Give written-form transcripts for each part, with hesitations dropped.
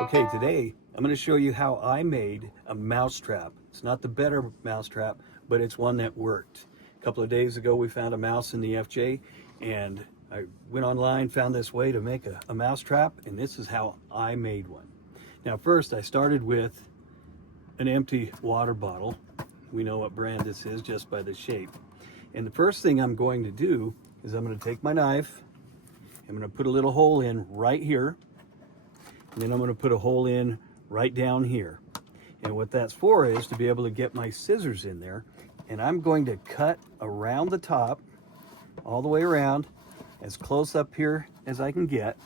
Okay, today I'm going to show you how I made a mousetrap. It's not the better mousetrap, but it's one that worked. A couple of days ago we found a mouse in the FJ, and I went online, found this way to make a mousetrap, and this is how I made one. Now first I started with an empty water bottle. We know what brand this is just by the shape. And the first thing I'm going to do is I'm going to take my knife, I'm going to put a little hole in right here, and then I'm going to put a hole in right down here. And what that's for is to be able to get my scissors in there, and I'm going to cut around the top, all the way around, as close up here as I can get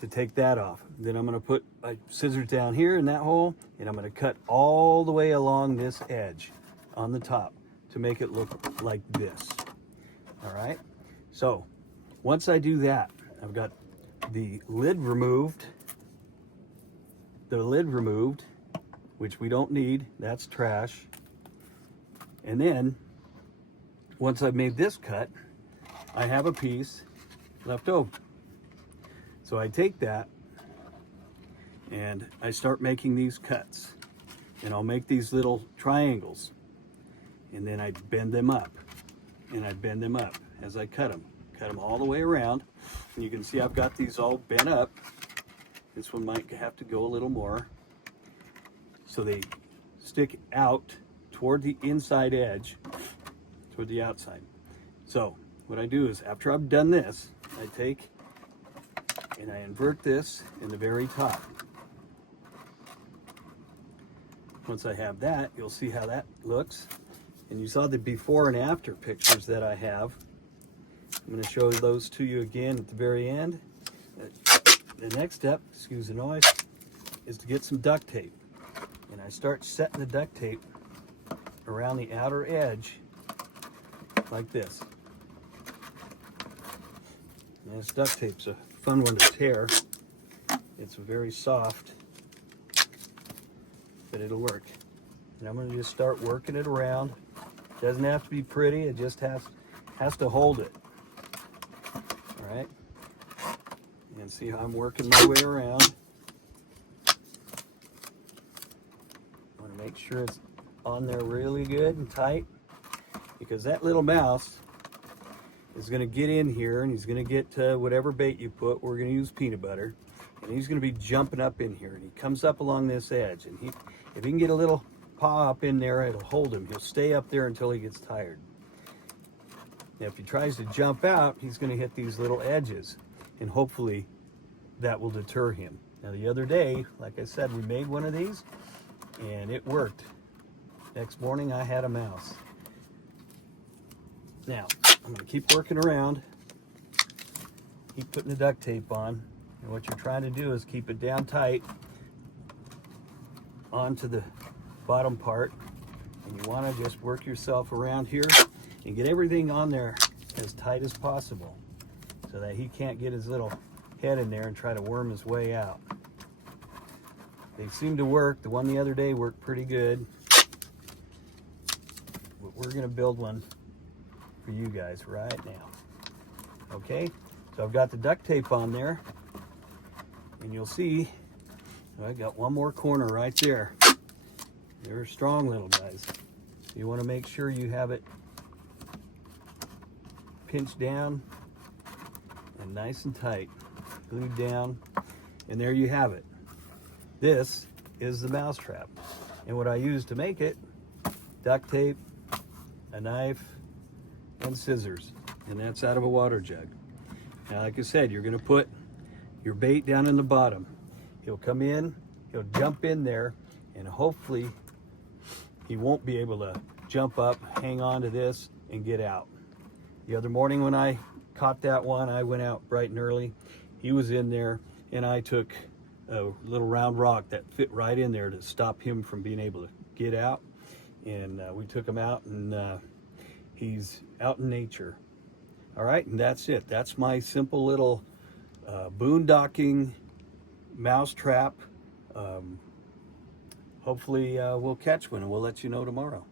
to take that off. Then I'm going to put my scissors down here in that hole, and I'm going to cut all the way along this edge on the top to make it look like this. All right, so once I do that, I've got the lid removed, which we don't need, that's trash. And then once I've made this cut, I have a piece left over. So I take that and I start making these cuts, and I'll make these little triangles, and then I bend them up and I bend them up as I cut them all the way around. And you can see I've got these all bent up. This one might have to go a little more, so they stick out toward the inside edge, toward the outside. So what I do is, after I've done this, I take and I invert this in the very top. Once I have that, you'll see how that looks. And you saw the before and after pictures that I have. I'm going to show those to you again at the very end. The next step, excuse the noise, is to get some duct tape. And I start setting the duct tape around the outer edge like this. And this duct tape's a fun one to tear. It's very soft, but it'll work. And I'm going to just start working it around. It doesn't have to be pretty, it just has to hold it. All right, and see how I'm working my way around. I want to make sure it's on there really good and tight, because that little mouse is going to get in here and he's going to get whatever bait you put. We're going to use peanut butter, and he's going to be jumping up in here, and he comes up along this edge, and if he can get a little paw up in there, it'll hold him. He'll stay up there until he gets tired. Now if he tries to jump out, he's going to hit these little edges, and hopefully that will deter him. Now the other day, like I said, we made one of these and it worked. Next morning I had a mouse. Now I'm going to keep working around, keep putting the duct tape on, and what you're trying to do is keep it down tight onto the bottom part, and you want to just work yourself around here and get everything on there as tight as possible so that he can't get his little head in there and try to worm his way out. They seem to work. The one the other day worked pretty good. But we're going to build one for you guys right now. Okay, so I've got the duct tape on there, and you'll see I got one more corner right there. They're strong little guys. You want to make sure you have it pinched down and nice and tight, glued down, and there you have it. This is the mousetrap, and what I use to make it: duct tape, a knife, and scissors, and that's out of a water jug. Now like I said, you're going to put your bait down in the bottom. He'll come in, he'll jump in there, and hopefully he won't be able to jump up, hang on to this, and get out. The other morning when I caught that one, I went out bright and early. He was in there, and I took a little round rock that fit right in there to stop him from being able to get out. And we took him out, and he's out in nature. All right, and that's it. That's my simple little boondocking mousetrap. Hopefully we'll catch one, and we'll let you know tomorrow.